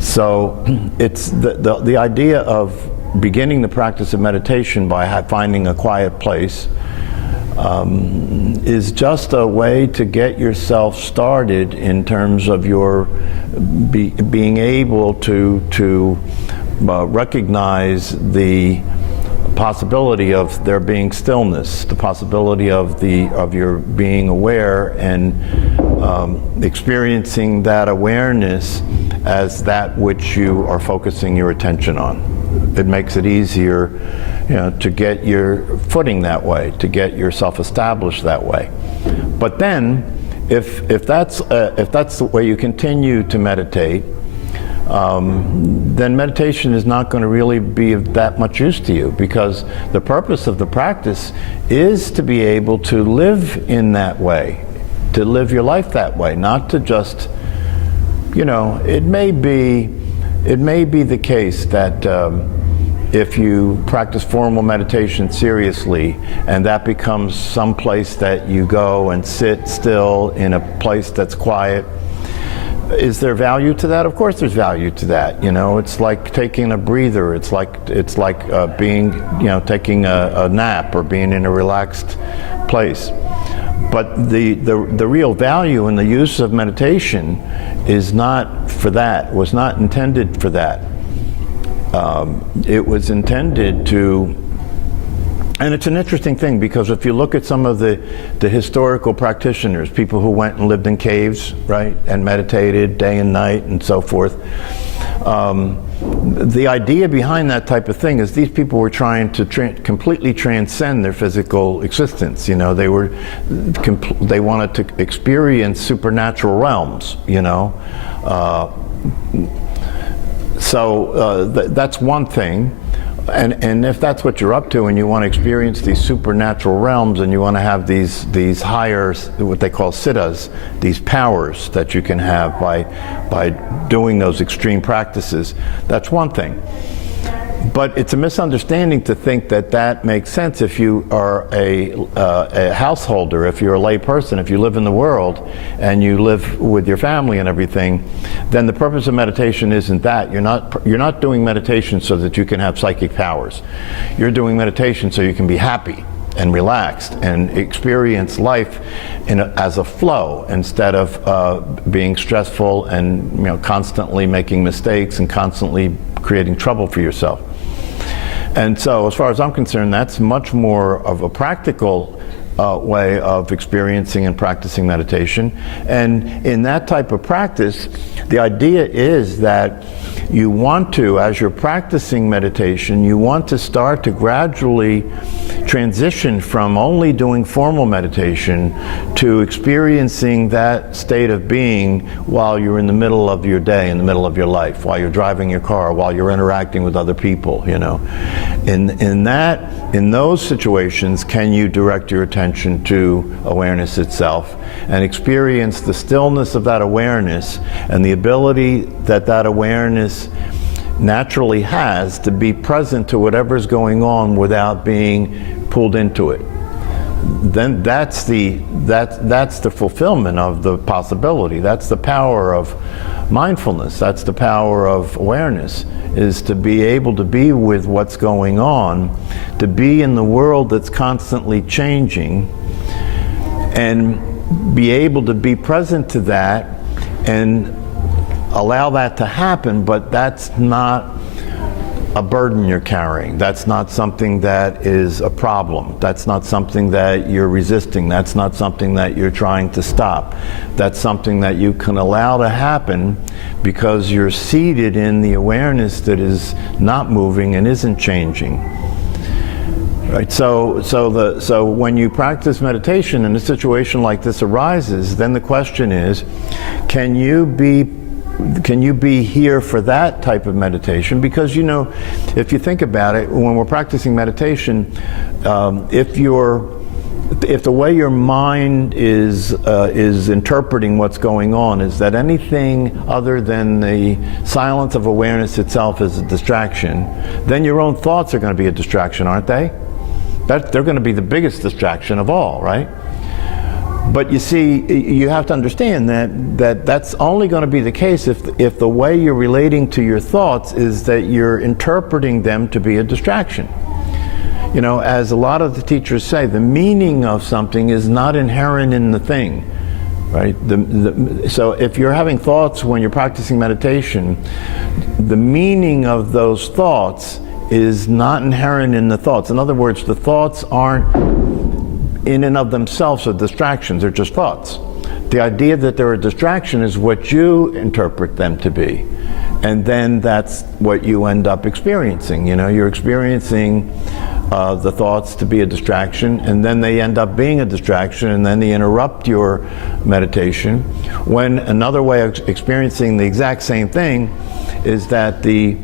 So it's the idea of beginning the practice of meditation by finding a quiet place is just a way to get yourself started in terms of your being able to recognize the possibility of there being stillness, the possibility of your being aware and experiencing that awareness as that which you are focusing your attention on. It makes it easier, to get your footing that way, to get yourself established that way. But then, if that's the way you continue to meditate, then meditation is not going to really be of that much use to you, because the purpose of the practice is to be able to live in that way, to live your life that way, not to just, it may be the case that if you practice formal meditation seriously and that becomes some place that you go and sit still in a place that's quiet, is there value to that? Of course there's value to that. It's like taking a breather. It's like being, taking a nap or being in a relaxed place. But the real value in the use of meditation is not for that, was not intended for that. It was intended to, and it's an interesting thing, because if you look at some of the historical practitioners, people who went and lived in caves, right, and meditated day and night and so forth, the idea behind that type of thing is these people were trying to completely transcend their physical existence. They wanted to experience supernatural realms. So that's one thing. And if that's what you're up to, and you want to experience these supernatural realms, and you want to have these higher, what they call siddhas, these powers that you can have by doing those extreme practices, that's one thing. But it's a misunderstanding to think that makes sense if you are a householder, if you're a lay person, if you live in the world and you live with your family and everything. Then the purpose of meditation isn't that. You're not doing meditation so that you can have psychic powers. You're doing meditation so you can be happy and relaxed and experience life as a flow, instead of being stressful and constantly making mistakes and constantly creating trouble for yourself. And so, as far as I'm concerned, that's much more of a practical way of experiencing and practicing meditation. And in that type of practice, the idea is that you want to, as you're practicing meditation, you want to start to gradually transition from only doing formal meditation to experiencing that state of being while you're in the middle of your day, in the middle of your life, while you're driving your car, while you're interacting with other people. In those situations, can you direct your attention to awareness itself and experience the stillness of that awareness and the ability that awareness naturally has to be present to whatever's going on without being pulled into it. Then that's the fulfillment of the possibility. That's the power of mindfulness. That's the power of awareness, is to be able to be with what's going on, to be in the world that's constantly changing, and be able to be present to that and allow that to happen. But that's not a burden you're carrying. That's not something that is a problem. That's not something that you're resisting. That's not something that you're trying to stop. That's something that you can allow to happen because you're seated in the awareness that is not moving and isn't changing. Right. So when you practice meditation and a situation like this arises, then the question is, can you be here for that type of meditation? Because if you think about it, when we're practicing meditation, if the way your mind is interpreting what's going on is that anything other than the silence of awareness itself is a distraction, then your own thoughts are going to be a distraction, aren't they? They're going to be the biggest distraction of all, right? But you see, you have to understand that that's only going to be the case if the way you're relating to your thoughts is that you're interpreting them to be a distraction. You know, as a lot of the teachers say, the meaning of something is not inherent in the thing, right? So if you're having thoughts when you're practicing meditation, the meaning of those thoughts is not inherent in the thoughts. In other words, the thoughts aren't in and of themselves are distractions, they're just thoughts. The idea that they're a distraction is what you interpret them to be. And then that's what you end up experiencing. You know, you're experiencing the thoughts to be a distraction, and then they end up being a distraction, and then they interrupt your meditation. When another way of experiencing the exact same thing is that the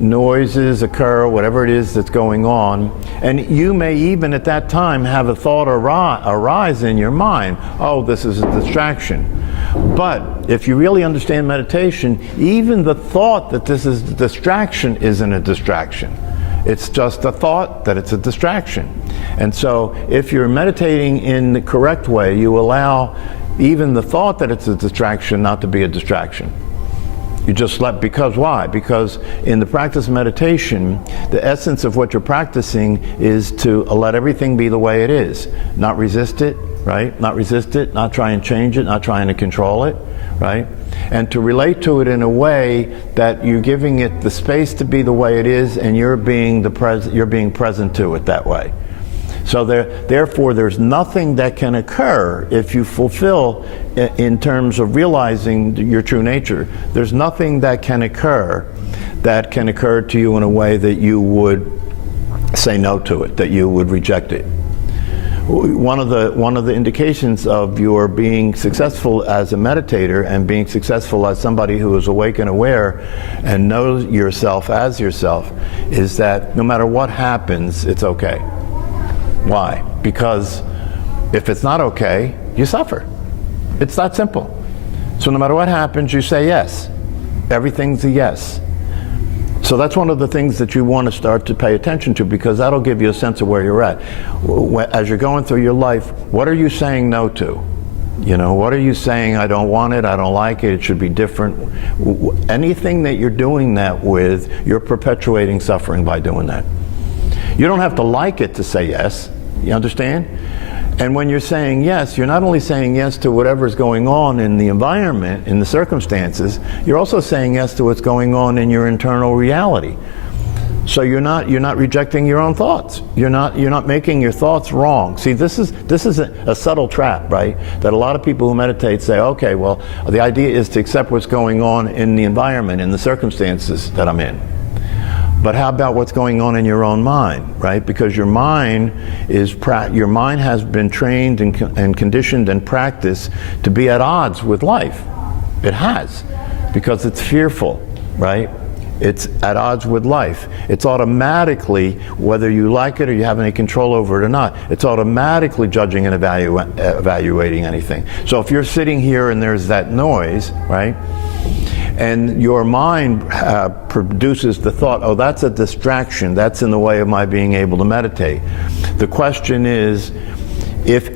noises occur, whatever it is that's going on, and you may even at that time have a thought arise in your mind, oh, this is a distraction. But if you really understand meditation, even the thought that this is a distraction isn't a distraction. It's just a thought that it's a distraction. And so if you're meditating in the correct way, you allow even the thought that it's a distraction not to be a distraction. You just because why? Because in the practice of meditation, the essence of what you're practicing is to let everything be the way it is. Not resist it, right? Not resist it, not try and change it, not trying to control it, right? And to relate to it in a way that you're giving it the space to be the way it is, and you're being present to it that way. So therefore, there's nothing that can occur if you fulfill in terms of realizing your true nature. There's nothing that can occur to you in a way that you would say no to it, that you would reject it. One of the indications of your being successful as a meditator and being successful as somebody who is awake and aware and knows yourself as yourself is that no matter what happens, it's okay. Why? Because if it's not okay, you suffer. It's that simple. So no matter what happens, you say yes. Everything's a yes. So that's one of the things that you want to start to pay attention to, because that'll give you a sense of where you're at. As you're going through your life, what are you saying no to? You know, what are you saying, I don't want it, I don't like it, it should be different? Anything that you're doing that with, you're perpetuating suffering by doing that. You don't have to like it to say yes, you understand? And when you're saying yes, you're not only saying yes to whatever's going on in the environment, in the circumstances, you're also saying yes to what's going on in your internal reality. So you're not rejecting your own thoughts. You're not making your thoughts wrong. See, this is a subtle trap, right? That a lot of people who meditate say, okay, well, the idea is to accept what's going on in the environment, in the circumstances that I'm in. But how about what's going on in your own mind, right? Because your mind has been trained and conditioned and practiced to be at odds with life. It has, because it's fearful, right? It's at odds with life. It's automatically, whether you like it or you have any control over it or not, it's automatically judging and evaluating anything. So if you're sitting here and there's that noise, right? And your mind produces the thought, oh, that's a distraction, that's in the way of my being able to meditate. The question is,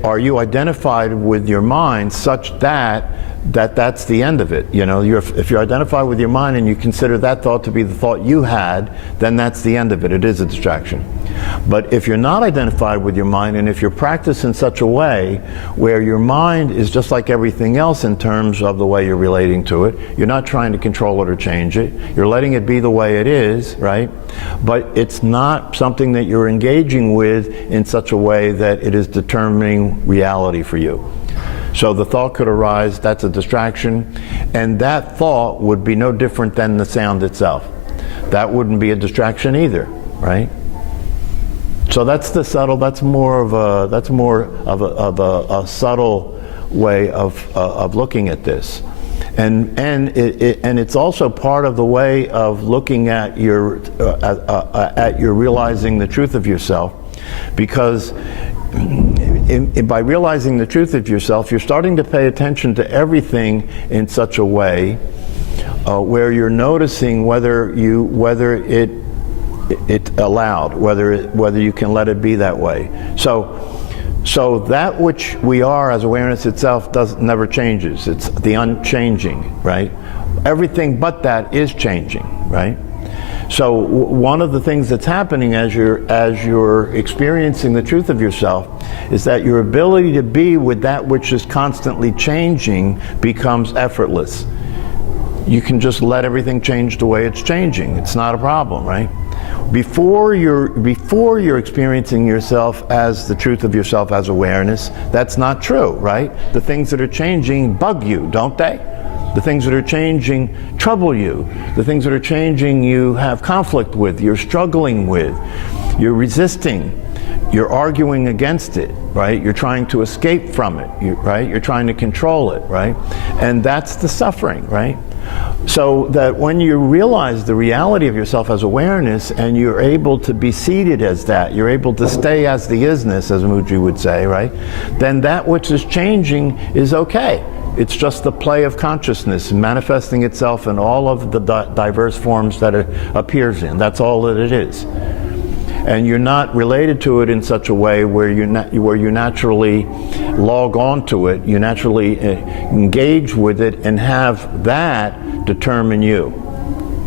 are you identified with your mind such that's the end of it? You know, if you're identified with your mind and you consider that thought to be the thought you had, then that's the end of it. It is a distraction. But if you're not identified with your mind, and if you're practiced in such a way where your mind is just like everything else in terms of the way you're relating to it, you're not trying to control it or change it, you're letting it be the way it is, right? But it's not something that you're engaging with in such a way that it is determining reality for you. So the thought could arise, that's a distraction, and that thought would be no different than the sound itself. That wouldn't be a distraction either, right? So that's more of a subtle way of looking at this, and it's also part of the way of looking at your realizing the truth of yourself, because by realizing the truth of yourself, you're starting to pay attention to everything in such a way where you're noticing whether it's allowed, whether you can let it be that way. So So that which we are as awareness itself never changes. It's the unchanging, right? Everything but that is changing, right? So one of the things that's happening as you're experiencing the truth of yourself is that your ability to be with that which is constantly changing becomes effortless. You can just let everything change the way it's changing. It's not a problem, right? Before you're experiencing yourself as the truth of yourself as awareness, that's not true, right? The things that are changing bug you, don't they? The things that are changing trouble you. The things that are changing you have conflict with, you're struggling with, you're resisting, you're arguing against it, right? You're trying to escape from it, right? You're trying to control it, right? And that's the suffering, right? So that when you realize the reality of yourself as awareness and you're able to be seated as that, you're able to stay as the isness, as Mooji would say, right? Then that which is changing is okay. It's just the play of consciousness manifesting itself in all of the diverse forms that it appears in. That's all that it is. And you're not related to it in such a way where you naturally log on to it, you naturally engage with it and have that determine you.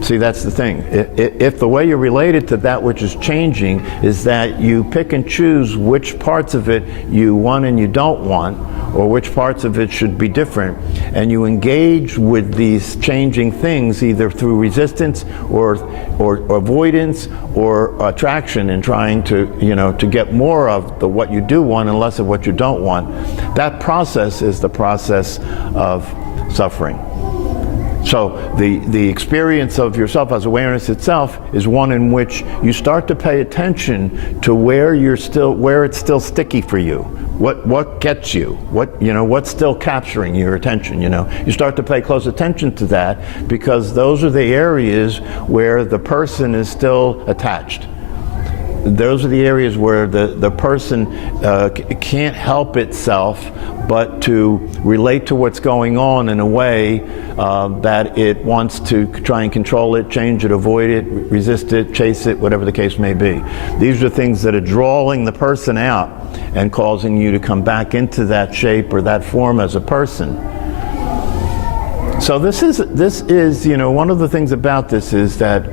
See, that's the thing. If the way you're related to that which is changing is that you pick and choose which parts of it you want and you don't want, or which parts of it should be different, and you engage with these changing things either through resistance or avoidance or attraction in trying to, to get more of what you do want and less of what you don't want, that process is the process of suffering. So the experience of yourself as awareness itself is one in which you start to pay attention to where it's still sticky for you. What gets you? What's still capturing your attention? You start to pay close attention to that because those are the areas where the person is still attached. Those are the areas where the person can't help itself but to relate to what's going on in a way that it wants to try and control it, change it, avoid it, resist it, chase it, whatever the case may be. These are things that are drawing the person out and causing you to come back into that shape or that form as a person. So this is one of the things about this is that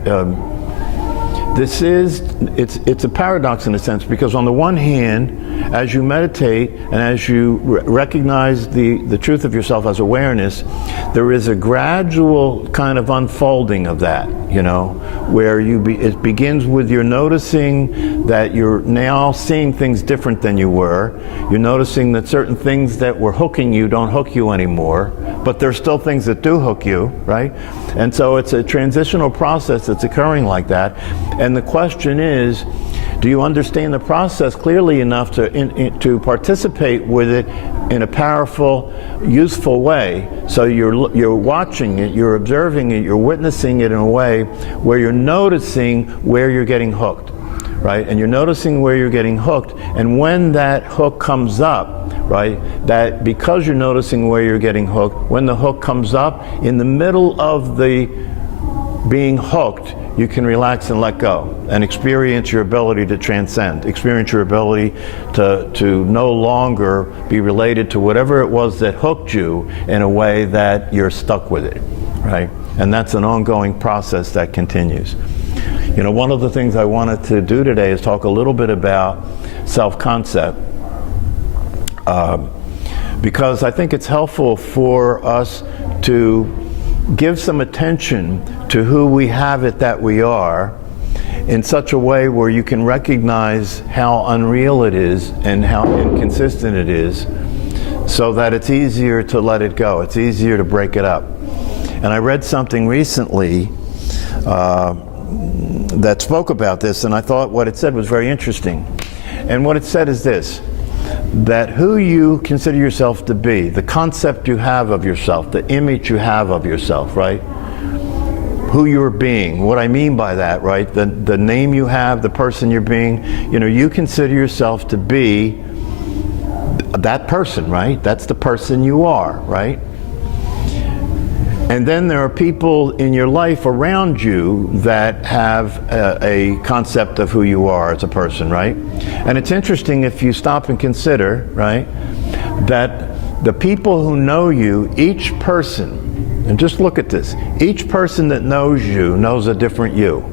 it's a paradox in a sense, because on the one hand, as you meditate and as you recognize the truth of yourself as awareness, there is a gradual kind of unfolding of that, where it begins with your noticing that you're now seeing things different than you were. You're noticing that certain things that were hooking you don't hook you anymore, but there's still things that do hook you, right? And so it's a transitional process that's occurring like that. And the question is, do you understand the process clearly enough to participate with it in a powerful, useful way? So you're watching it, you're observing it, you're witnessing it in a way where you're noticing where you're getting hooked, right? And you're noticing where you're getting hooked, and when that hook comes up, right, that because you're noticing where you're getting hooked, when the hook comes up, in the middle of the being hooked, you can relax and let go and experience your ability to transcend, experience your ability to no longer be related to whatever it was that hooked you in a way that you're stuck with it, right? And that's an ongoing process that continues. One of the things I wanted to do today is talk a little bit about self-concept, because I think it's helpful for us to give some attention to who we have it that we are in such a way where you can recognize how unreal it is and how inconsistent it is, so that it's easier to let it go. It's easier to break it up. And I read something recently that spoke about this, and I thought what it said was very interesting. And what it said is this: that who you consider yourself to be, the concept you have of yourself, the image you have of yourself, right? Who you're being. What I mean by that, right? The name you have, the person you're being, you consider yourself to be that person, right? That's the person you are, right? And then there are people in your life around you that have a concept of who you are as a person, right? And it's interesting if you stop and consider, right, that the people who know you, each person, and just look at this, each person that knows you knows a different you.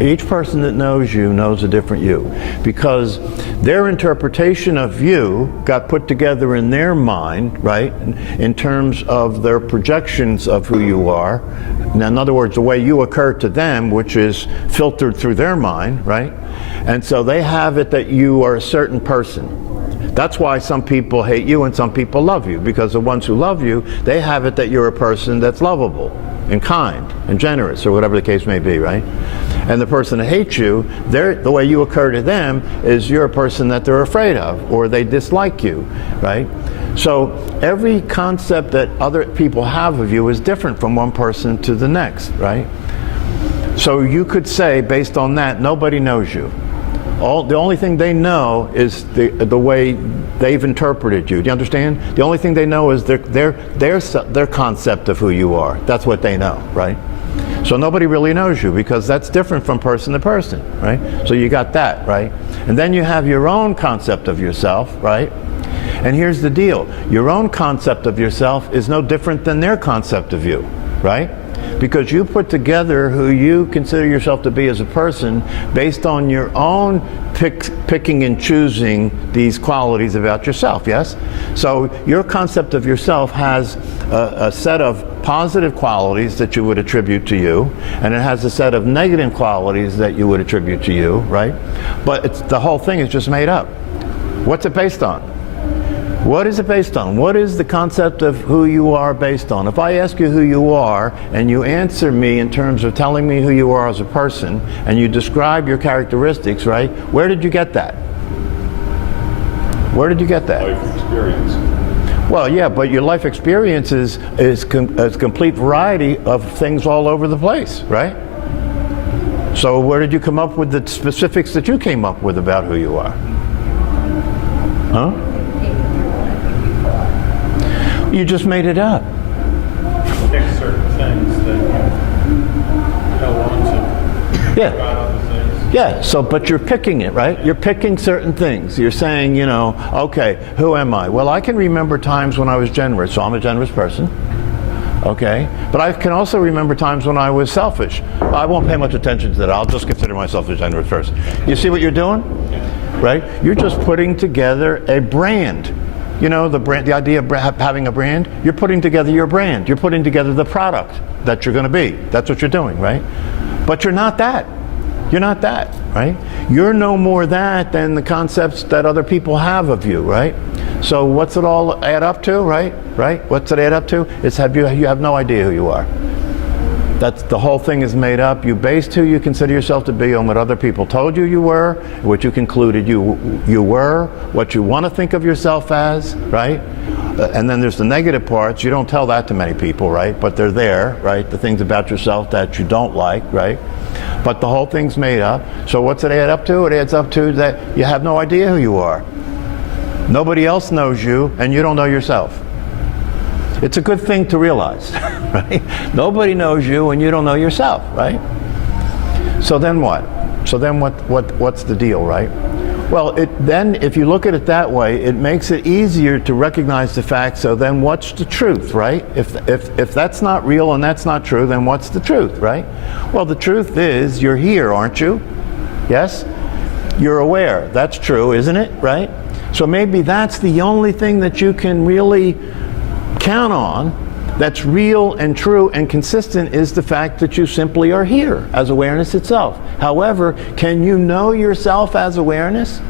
Each person that knows you knows a different you, because their interpretation of you got put together in their mind, right, in terms of their projections of who you are. Now, in other words, the way you occur to them, which is filtered through their mind, right? And so they have it that you are a certain person. That's why some people hate you and some people love you, because the ones who love you, they have it that you're a person that's lovable and kind and generous, or whatever the case may be, right? And the person that hates you, the way you occur to them is you're a person that they're afraid of, or they dislike you, right? So every concept that other people have of you is different from one person to the next, right? So you could say, based on that, nobody knows you. The only thing they know is the way they've interpreted you. Do you understand? The only thing they know is their concept of who you are. That's what they know, right? So nobody really knows you, because that's different from person to person, right? So you got that, right? And then you have your own concept of yourself, right? And here's the deal. Your own concept of yourself is no different than their concept of you, right? Because you put together who you consider yourself to be as a person based on your own picking and choosing these qualities about yourself, yes? So your concept of yourself has a set of positive qualities that you would attribute to you, and it has a set of negative qualities that you would attribute to you, right? But the whole thing is just made up. What's it based on? What is it based on? What is the concept of who you are based on? If I ask you who you are, and you answer me in terms of telling me who you are as a person, and you describe your characteristics, right? Where did you get that? Where did you get that? Life experience. Well, yeah, but your life experience is a complete variety of things all over the place, right? So where did you come up with the specifics that you came up with about who you are? Huh? You just made it up. Pick certain things that you don't want to. Yeah. About other things. Yeah, so, but you're picking it, right? You're picking certain things. You're saying, you know, okay, who am I? Well, I can remember times when I was generous, so I'm a generous person. Okay? But I can also remember times when I was selfish. I won't pay much attention to that. I'll just consider myself a generous person. You see what you're doing? Right? You're just putting together a brand. You know, the brand, the idea of having a brand, you're putting together your brand. You're putting together the product that you're going to be. That's what you're doing, right? But you're not that. You're not that, right? You're no more that than the concepts that other people have of you, right? So what's it all add up to, right? Right? What's it add up to? It's you have no idea who you are. That's the whole thing is made up. You based who you consider yourself to be on what other people told you you were, what you concluded you were, what you want to think of yourself as, right? And then there's the negative parts. You don't tell that to many people, right? But they're there, right? The things about yourself that you don't like, right? But the whole thing's made up. So what's it add up to? It adds up to that you have no idea who you are. Nobody else knows you, and you don't know yourself. It's a good thing to realize, right? Nobody knows you and you don't know yourself, right? So then what? So then what's the deal, right? Well, then if you look at it that way, it makes it easier to recognize the fact. So then what's the truth, right? If that's not real and that's not true, then what's the truth, right? Well, the truth is you're here, aren't you? Yes? You're aware. That's true, isn't it, right? So maybe that's the only thing that you can really count on that's real and true and consistent, is the fact that you simply are here as awareness itself. However, can you know yourself as awareness?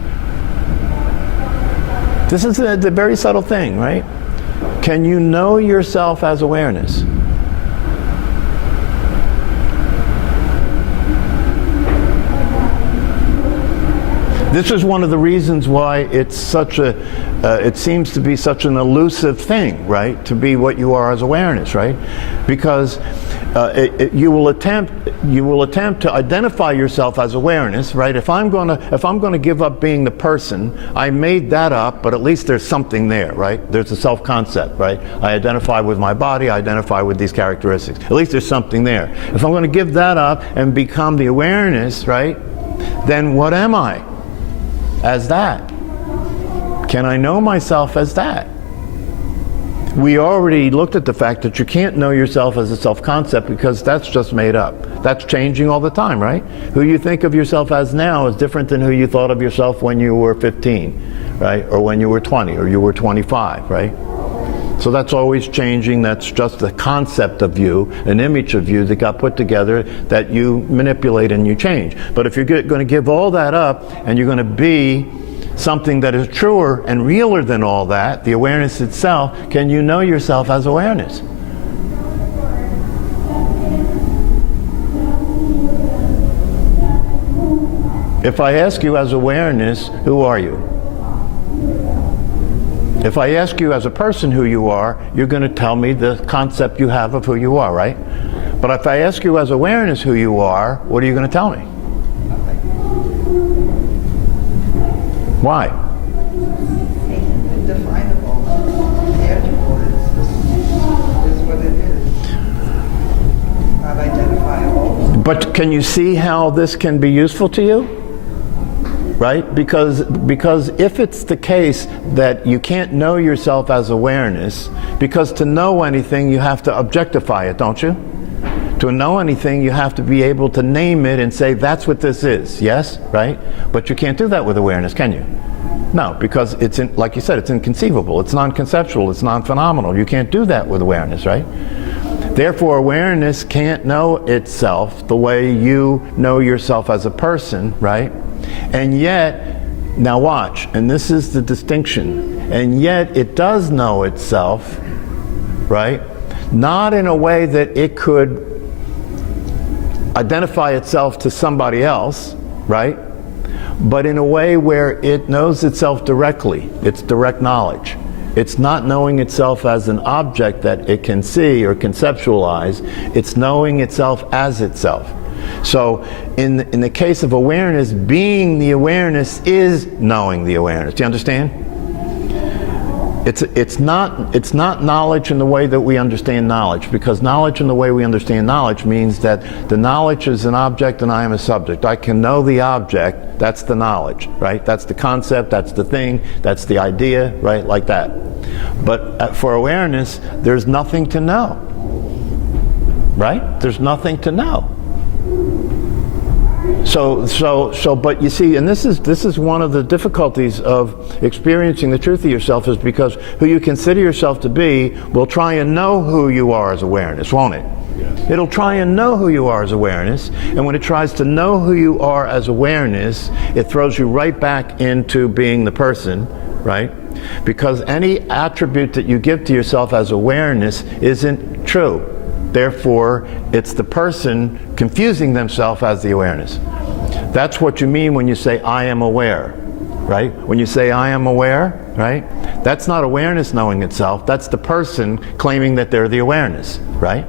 This is the very subtle thing, right? Can you know yourself as awareness? This is one of the reasons why it's such a, it seems to be such an elusive thing, right? To be what you are as awareness, right? Because You will attempt to identify yourself as awareness, right? If I'm going to give up being the person, I made that up, but at least there's something there, right? There's a self-concept, right? I identify with my body, I identify with these characteristics. At least there's something there. If I'm going to give that up and become the awareness, right? Then what am I as that? Can I know myself as that? We already looked at the fact that you can't know yourself as a self-concept because that's just made up. That's changing all the time, right? Who you think of yourself as now is different than who you thought of yourself when you were 15, right? Or when you were 20, or you were 25, right? So that's always changing. That's just the concept of you, an image of you that got put together that you manipulate and you change. But if you're going to give all that up and you're going to be something that is truer and realer than all that, the awareness itself, can you know yourself as awareness? If I ask you as awareness, who are you? If I ask you as a person who you are, you're going to tell me the concept you have of who you are, right? But if I ask you as awareness who you are, what are you going to tell me? Why? Indefinable. Tangible is what it is. Not identifiable. But can you see how this can be useful to you? Right? Because if it's the case that you can't know yourself as awareness, because to know anything you have to objectify it, don't you? To know anything you have to be able to name it and say that's what this is, yes? Right? But you can't do that with awareness, can you? No, because it's, like you said, it's inconceivable, it's non-conceptual, it's non-phenomenal. You can't do that with awareness, right? Therefore, awareness can't know itself the way you know yourself as a person, right? And yet, now watch, and this is the distinction, and yet it does know itself, right? Not in a way that it could identify itself to somebody else, right? But in a way where it knows itself directly. It's direct knowledge. It's not knowing itself as an object that it can see or conceptualize. It's knowing itself as itself. So in the case of awareness, being the awareness is knowing the awareness. Do you understand? It's not knowledge in the way that we understand knowledge, because knowledge in the way we understand knowledge means that the knowledge is an object and I am a subject. I can know the object, that's the knowledge, right? That's the concept, that's the thing, that's the idea, right? Like that. But for awareness, there's nothing to know, right? There's nothing to know. But you see, and this is one of the difficulties of experiencing the truth of yourself, is because who you consider yourself to be will try and know who you are as awareness, won't it? Yes. It'll try and know who you are as awareness, and when it tries to know who you are as awareness, it throws you right back into being the person, right? Because any attribute that you give to yourself as awareness isn't true. Therefore, it's the person confusing themselves as the awareness. That's what you mean when you say, I am aware, right? When you say, I am aware, right? That's not awareness knowing itself. That's the person claiming that they're the awareness, right?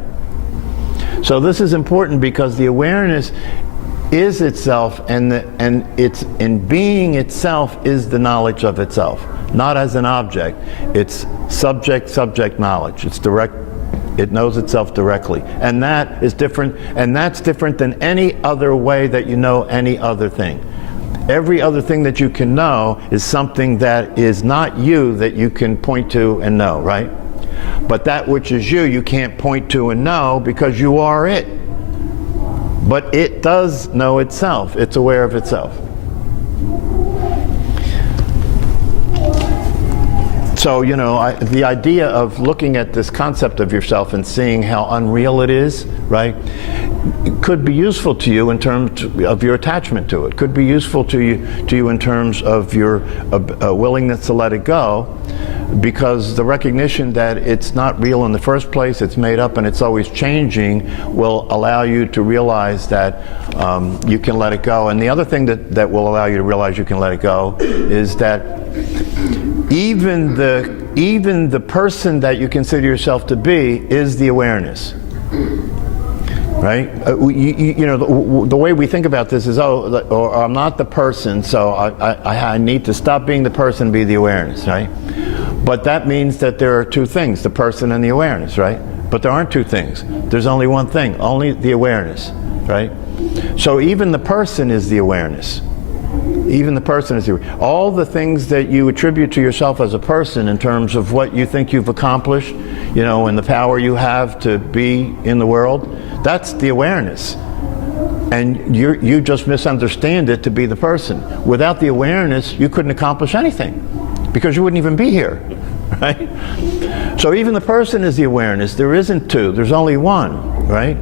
So this is important because the awareness is itself, and it's in being itself is the knowledge of itself. Not as an object. It's subject knowledge. It's direct. It knows itself directly, and that is different, and that's different than any other way that you know any other thing. Every other thing that you can know is something that is not you that you can point to and know, right? But that which is you, you can't point to and know because you are it. But it does know itself. It's aware of itself. So, you know, the idea of looking at this concept of yourself and seeing how unreal it is, right, it could be useful to you in terms of your attachment to it. Could be useful to you in terms of your willingness to let it go, because the recognition that it's not real in the first place, it's made up and it's always changing, will allow you to realize that you can let it go. And the other thing that will allow you to realize you can let it go is that even the person that you consider yourself to be is the awareness. right? You know, the way we think about this is, or I'm not the person, so I need to stop being the person and be the awareness, right? But that means that there are two things, the person and the awareness, right? But there aren't two things. There's only one thing, only the awareness, right? So even the person is the awareness. Even the person is the, all the things that you attribute to yourself as a person in terms of what you think you've accomplished, you know, and the power you have to be in the world, that's the awareness. And you just misunderstand it to be the person. Without the awareness, you couldn't accomplish anything because you wouldn't even be here, right? So even the person is the awareness. There isn't two, there's only one, right?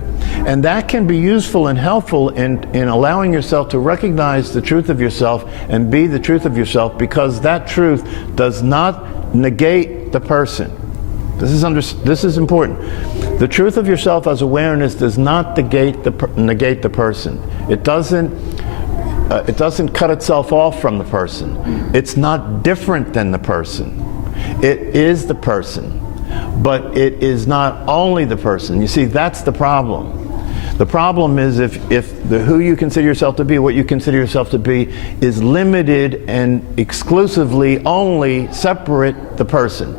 And that can be useful and helpful in allowing yourself to recognize the truth of yourself and be the truth of yourself, because that truth does not negate the person. This is important. The truth of yourself as awareness does not negate the person. It doesn't cut itself off from the person. It's not different than the person. It is the person. But it is not only the person. You see, that's the problem. The problem is if who you consider yourself to be, what you consider yourself to be, is limited and exclusively only separate the person.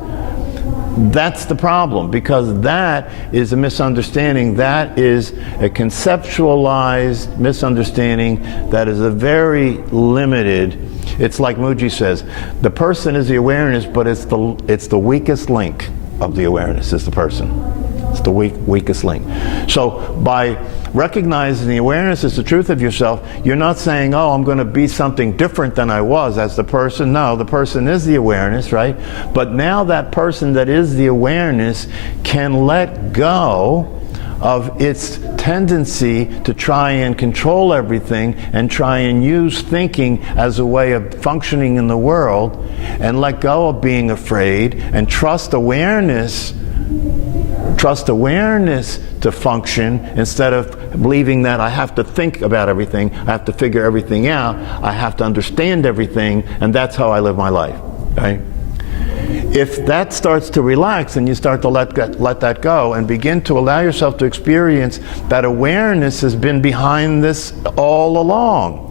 That's the problem, because that is a misunderstanding. That is a conceptualized misunderstanding that is a very limited. It's like Mooji says, the person is the awareness, but it's the weakest link of the awareness is the person. It's the weakest link. So by recognizing the awareness as the truth of yourself, you're not saying, oh, I'm going to be something different than I was as the person. No, the person is the awareness, right? But now that person that is the awareness can let go of its tendency to try and control everything and try and use thinking as a way of functioning in the world, and let go of being afraid and trust awareness to function, instead of believing that I have to think about everything, I have to figure everything out, I have to understand everything, and that's how I live my life, right? If that starts to relax and you start to let that go and begin to allow yourself to experience that awareness has been behind this all along,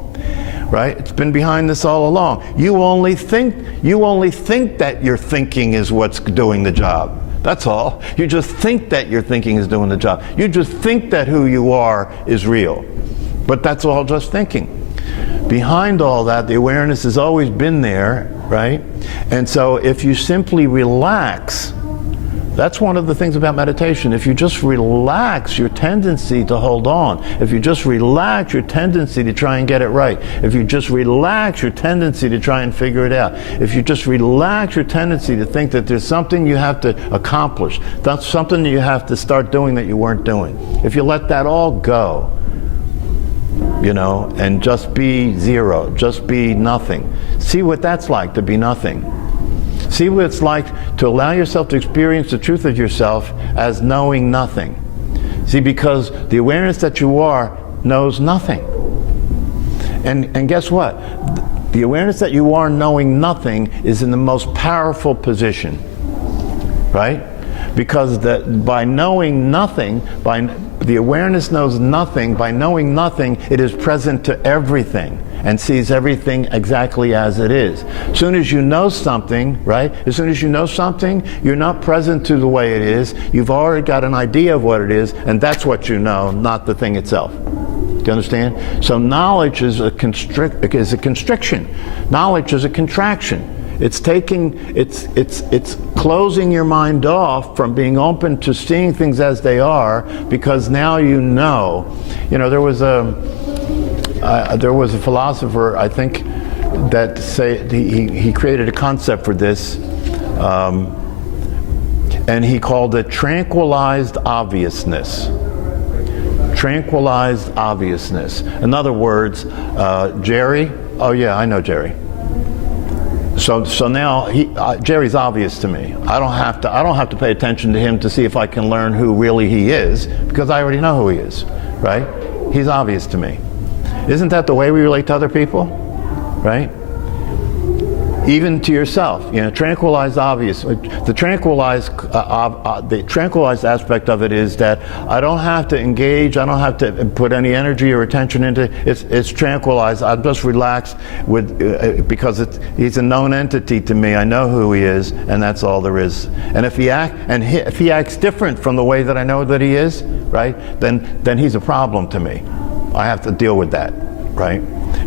right? It's been behind this all along. You only think that your thinking is what's doing the job. That's all. You just think that your thinking is doing the job. You just think that who you are is real. But that's all just thinking. Behind all that, the awareness has always been there, right? And so if you simply relax, that's one of the things about meditation. If you just relax your tendency to hold on, if you just relax your tendency to try and get it right, if you just relax your tendency to try and figure it out, if you just relax your tendency to think that there's something you have to accomplish, that's something that you have to start doing that you weren't doing. If you let that all go, you know, and just be zero, just be nothing. See what that's like, to be nothing. See what it's like to allow yourself to experience the truth of yourself as knowing nothing. See, because the awareness that you are knows nothing. And guess what? The awareness that you are knowing nothing is in the most powerful position, right? Because by knowing nothing, the awareness knows nothing, by knowing nothing, it is present to everything and sees everything exactly as it is. As soon as you know something, right? As soon as you know something, you're not present to the way it is. You've already got an idea of what it is, and that's what you know, not the thing itself. Do you understand? So knowledge is a constriction. Knowledge is a contraction. It's closing your mind off from being open to seeing things as they are, because now you know. You know, there was a philosopher, I think, that he created a concept for this, and he called it tranquilized obviousness. Tranquilized obviousness. In other words, Jerry. Oh yeah, I know Jerry. So now Jerry's obvious to me. I don't have to pay attention to him to see if I can learn who really he is, because I already know who he is, right? He's obvious to me. Isn't that the way we relate to other people, right? even to yourself. Tranquilize obvious. The tranquilized aspect of it is that I don't have to engage. I don't have to put any energy or attention into it. It's tranquilized. I'm just relaxed with because he's a known entity to me. I know who he is, and that's all there is. And if he acts different from the way that I know that he is, right? Then he's a problem to me. I have to deal with that, right?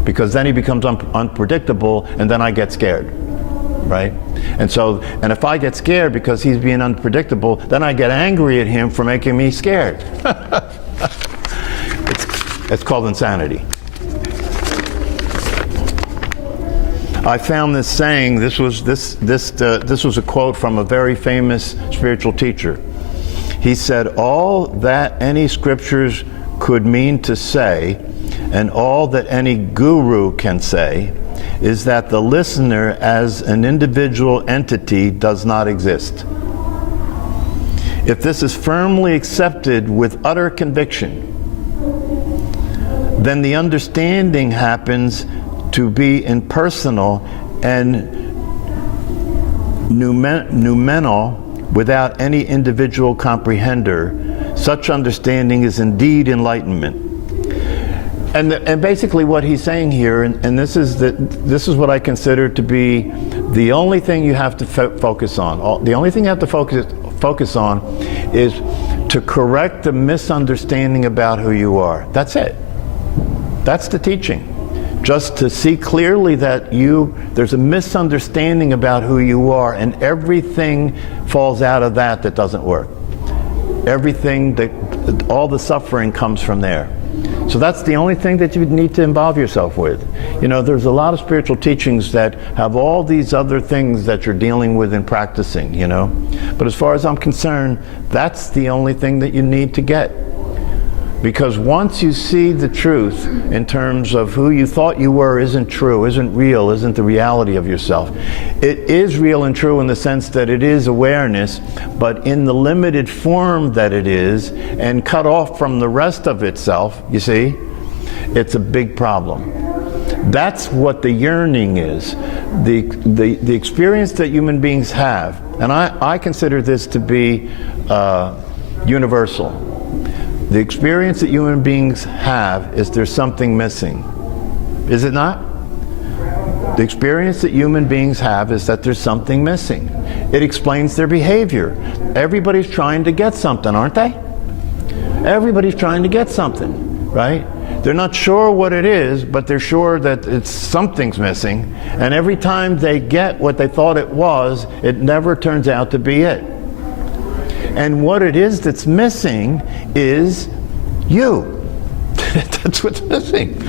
Because then he becomes unpredictable, and then I get scared, right? And if I get scared because he's being unpredictable, then I get angry at him for making me scared. It's called insanity. I found this saying. This was a quote from a very famous spiritual teacher. He said, "All that any scriptures could mean to say, and all that any guru can say, is that the listener as an individual entity does not exist. If this is firmly accepted with utter conviction, then the understanding happens to be impersonal and noumenal without any individual comprehender. Such understanding is indeed enlightenment." And basically what he's saying here, and this is what I consider to be the only thing you have to focus on. The only thing you have to focus on is to correct the misunderstanding about who you are. That's it. That's the teaching. Just to see clearly that there's a misunderstanding about who you are, and everything falls out of that doesn't work. All the suffering comes from there. So that's the only thing that you need to involve yourself with. There's a lot of spiritual teachings that have all these other things that you're dealing with and practicing, But as far as I'm concerned, that's the only thing that you need to get. Because once you see the truth in terms of who you thought you were isn't true, isn't real, isn't the reality of yourself. It is real and true in the sense that it is awareness, but in the limited form that it is, and cut off from the rest of itself, you see, it's a big problem. That's what the yearning is. The experience that human beings have, and I consider this to be universal. The experience that human beings have is there's something missing. Is it not? The experience that human beings have is that there's something missing. It explains their behavior. Everybody's trying to get something, aren't they? Everybody's trying to get something, right? They're not sure what it is, but they're sure that something's missing. And every time they get what they thought it was, it never turns out to be it. And what it is that's missing is you. That's what's missing.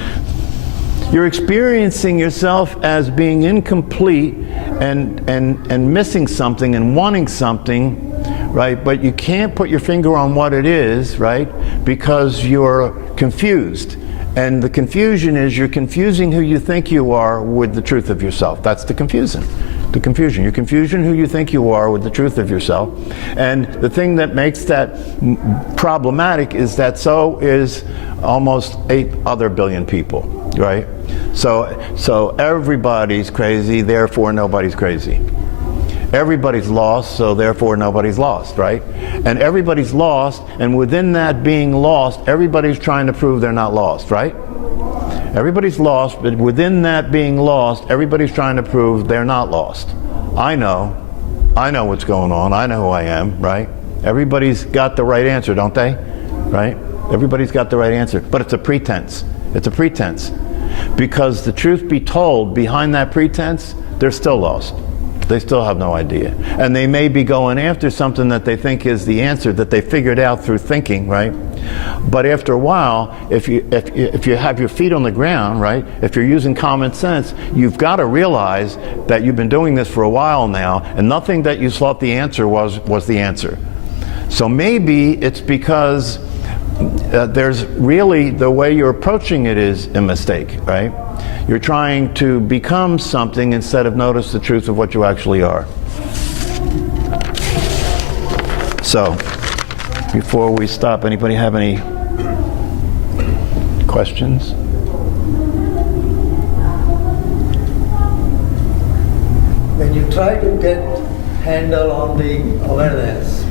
You're experiencing yourself as being incomplete and missing something and wanting something, right? But you can't put your finger on what it is, right? Because you're confused. And the confusion is you're confusing who you think you are with the truth of yourself. That's the confusion. You're confusing who you think you are with the truth of yourself. And the thing that makes that problematic is that so is almost 8 other billion people, right? So everybody's crazy, therefore nobody's crazy. Everybody's lost, so therefore nobody's lost, right? And everybody's lost, and within that being lost, everybody's trying to prove they're not lost, right? Everybody's lost, but within that being lost, everybody's trying to prove they're not lost. I know what's going on. I know who I am, right? Everybody's got the right answer, don't they? Right? Everybody's got the right answer, but it's a pretense. It's a pretense. Because the truth be told, behind that pretense, they're still lost. They still have no idea. And they may be going after something that they think is the answer that they figured out through thinking, right? But after a while, if you have your feet on the ground, right? If you're using common sense, you've got to realize that you've been doing this for a while now, and nothing that you thought the answer was the answer. So maybe it's because there's really, the way you're approaching it is a mistake, right? You're trying to become something instead of notice the truth of what you actually are. So, before we stop, anybody have any questions? when you try to get handle on the awareness,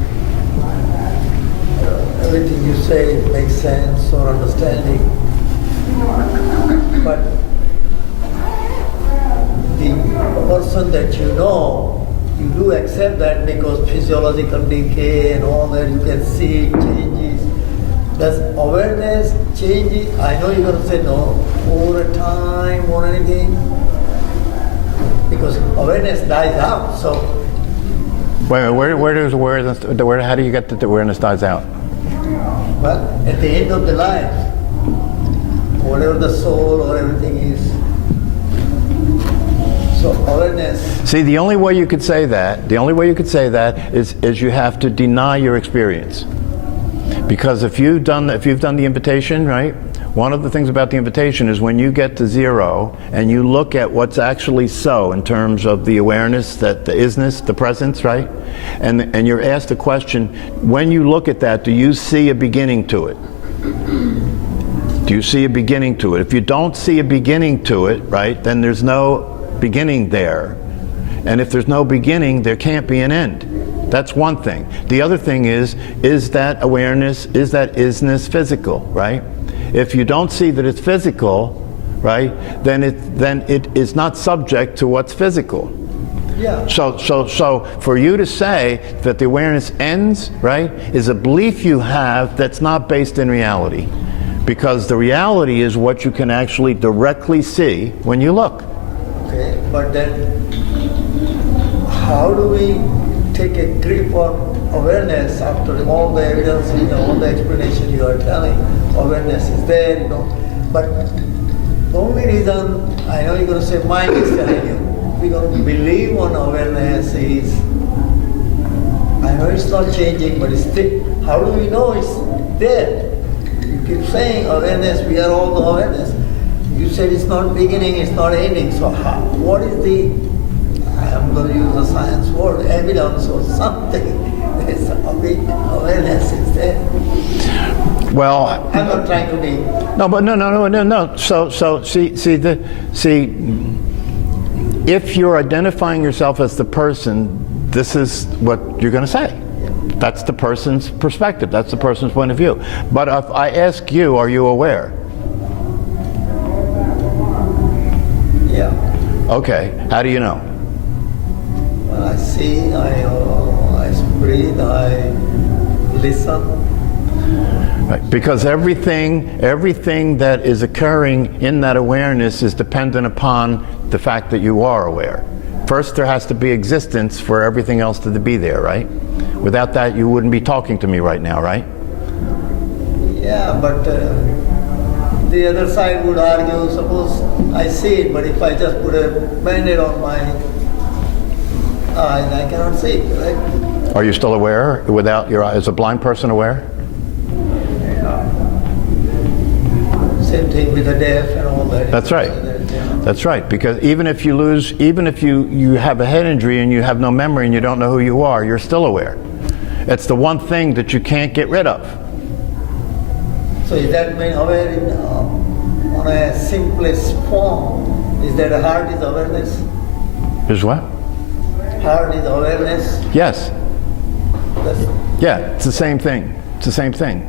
everything you say makes sense or understanding, but the person that you know, you do accept that because physiological decay and all that, you can see it changes. Does awareness change? I know you're going to say no, over time or anything, because awareness dies out. So, Wait, where does awareness? How do you get that the awareness dies out? well, at the end of the life, whatever the soul or everything is, so awareness. See, the only way you could say that, is you have to deny your experience. Because if you've done the invitation, right? One of the things about the invitation is when you get to zero and you look at what's actually so in terms of the awareness, that the isness, the presence, right? And you're asked a question, when you look at that, do you see a beginning to it? Do you see a beginning to it? If you don't see a beginning to it, right, then there's no beginning there. And if there's no beginning, there can't be an end. That's one thing. The other thing is that awareness, is that isness physical, right? If you don't see that it's physical, right, then it is not subject to what's physical. Yeah. So for you to say that the awareness ends, right, is a belief you have that's not based in reality. Because the reality is what you can actually directly see when you look. Okay, but then how do we take a grip on awareness after all the evidence, all the explanation you are telling? Awareness is there, but the only reason, I know you're going to say mind is telling you, we're going to believe on awareness is, I know it's not changing, but it's still, how do we know it's there? You keep saying awareness, we are all the awareness. You said it's not beginning, it's not ending, so what is the, I'm going to use a science word, evidence or something? There's a big awareness is there. Well, I'm not trying to be. no, but no. So see, if you're identifying yourself as the person, this is what you're going to say. That's the person's perspective. That's the person's point of view. But if I ask you, are you aware? Yeah. Okay. How do you know? Well, I see, I breathe, I listen. Right. Because everything that is occurring in that awareness is dependent upon the fact that you are aware. First, there has to be existence for everything else to be there, right? Without that, you wouldn't be talking to me right now, right? Yeah, but the other side would argue, suppose I see it, but if I just put a band-aid on my eye, I cannot see it, right? Are you still aware without your eye? Is a blind person aware? Same thing with the deaf and all that. That's right. That's right. Because even if you have a head injury and you have no memory and you don't know who you are, you're still aware. It's the one thing that you can't get rid of. So is that mean aware on a simplest form? Is that a heart is awareness? Is what? Heart is awareness? Yes. That's, Yeah, it's the same thing. It's the same thing.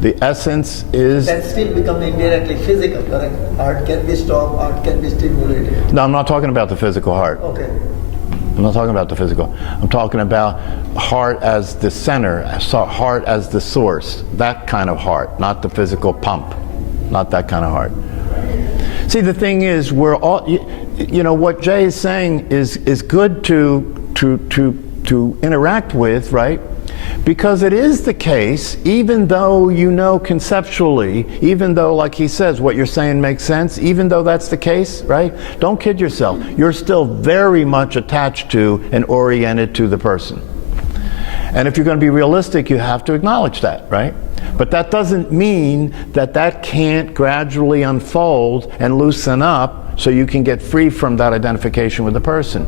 The essence is... that still becomes indirectly physical, correct? Heart can be stopped, heart can be stimulated. No, I'm not talking about the physical heart. Okay. I'm not talking about the physical. I'm talking about heart as the center, heart as the source. That kind of heart, not the physical pump. Not that kind of heart. See, the thing is, we're all... what Jay is saying is good to interact with, right? Because it is the case, even though conceptually, even though, like he says, what you're saying makes sense, even though that's the case, right? Don't kid yourself. You're still very much attached to and oriented to the person. And if you're going to be realistic, you have to acknowledge that, right? But that doesn't mean that can't gradually unfold and loosen up so you can get free from that identification with the person.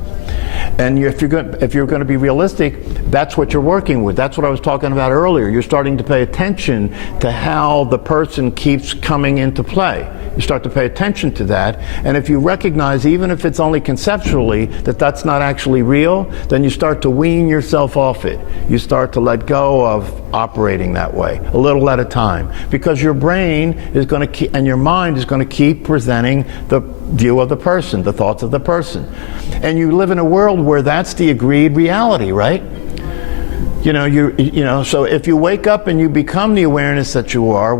And if you're going to be realistic, that's what you're working with. That's what I was talking about earlier. You're starting to pay attention to how the person keeps coming into play. You start to pay attention to that. And if you recognize, even if it's only conceptually, that that's not actually real, then you start to wean yourself off it. You start to let go of operating that way, a little at a time. Because your brain is going to keep, and your mind is going to keep presenting the view of the person, the thoughts of the person. And you live in a world where that's the agreed reality, right? You know, so if you wake up and you become the awareness that you are,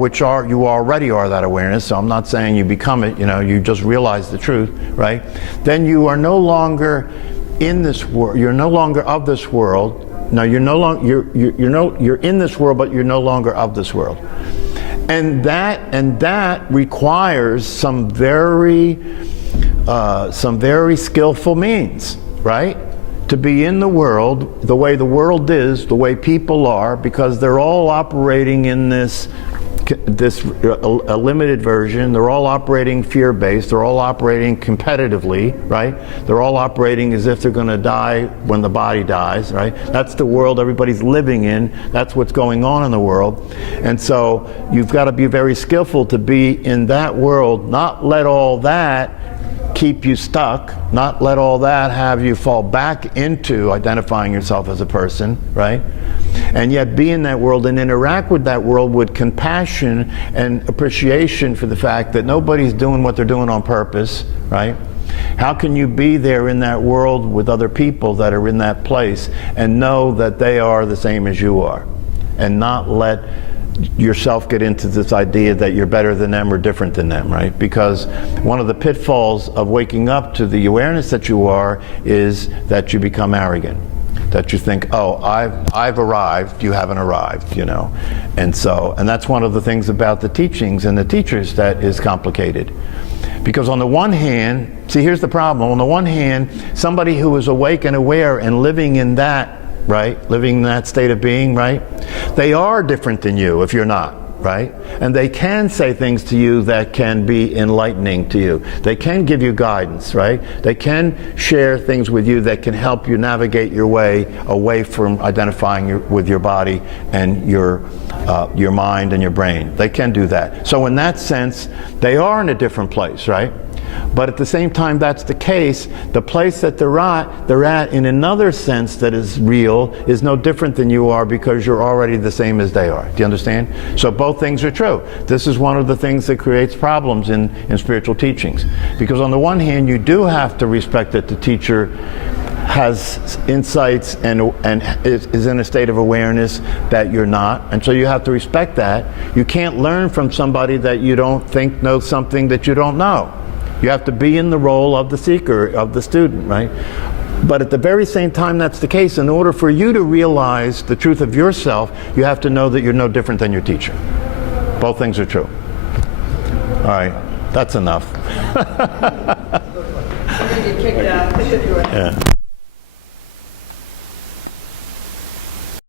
you already are that awareness, so I'm not saying you become it, you just realize the truth, right? Then you are no longer in this world, you're no longer of this world. No, you're no longer, you're in this world, but you're no longer of this world. And that requires some very skillful means, right? To be in the world, the way the world is, the way people are, because they're all operating in this a limited version. They're all operating fear-based. They're all operating competitively, right? They're all operating as if they're going to die when the body dies, right? That's the world everybody's living in. That's what's going on in the world. And so you've got to be very skillful to be in that world, not let all that keep you stuck, not let all that have you fall back into identifying yourself as a person, right? And yet be in that world and interact with that world with compassion and appreciation for the fact that nobody's doing what they're doing on purpose, right? How can you be there in that world with other people that are in that place and know that they are the same as you are, and not let yourself get into this idea that you're better than them or different than them, right? Because one of the pitfalls of waking up to the awareness that you are is that you become arrogant. That you think, oh, I've arrived, you haven't arrived, And that's one of the things about the teachings and the teachers that is complicated. Because on the one hand, see, here's the problem. On the one hand, somebody who is awake and aware and living in that, right? Living in that state of being, right? They are different than you if you're not, right? And they can say things to you that can be enlightening to you. They can give you guidance, right? They can share things with you that can help you navigate your way away from identifying with your body and your mind and your brain. They can do that. So in that sense, they are in a different place, right? But at the same time that's the case, the place that they're at in another sense that is real is no different than you are, because you're already the same as they are. Do you understand? So both things are true. This is one of the things that creates problems in spiritual teachings. Because on the one hand, you do have to respect that the teacher has insights and is in a state of awareness that you're not, and so you have to respect that. You can't learn from somebody that you don't think knows something that you don't know. You have to be in the role of the seeker, of the student, right? But at the very same time that's the case, in order for you to realize the truth of yourself, you have to know that you're no different than your teacher. Both things are true. All right, that's enough. You get kicked out. Yeah.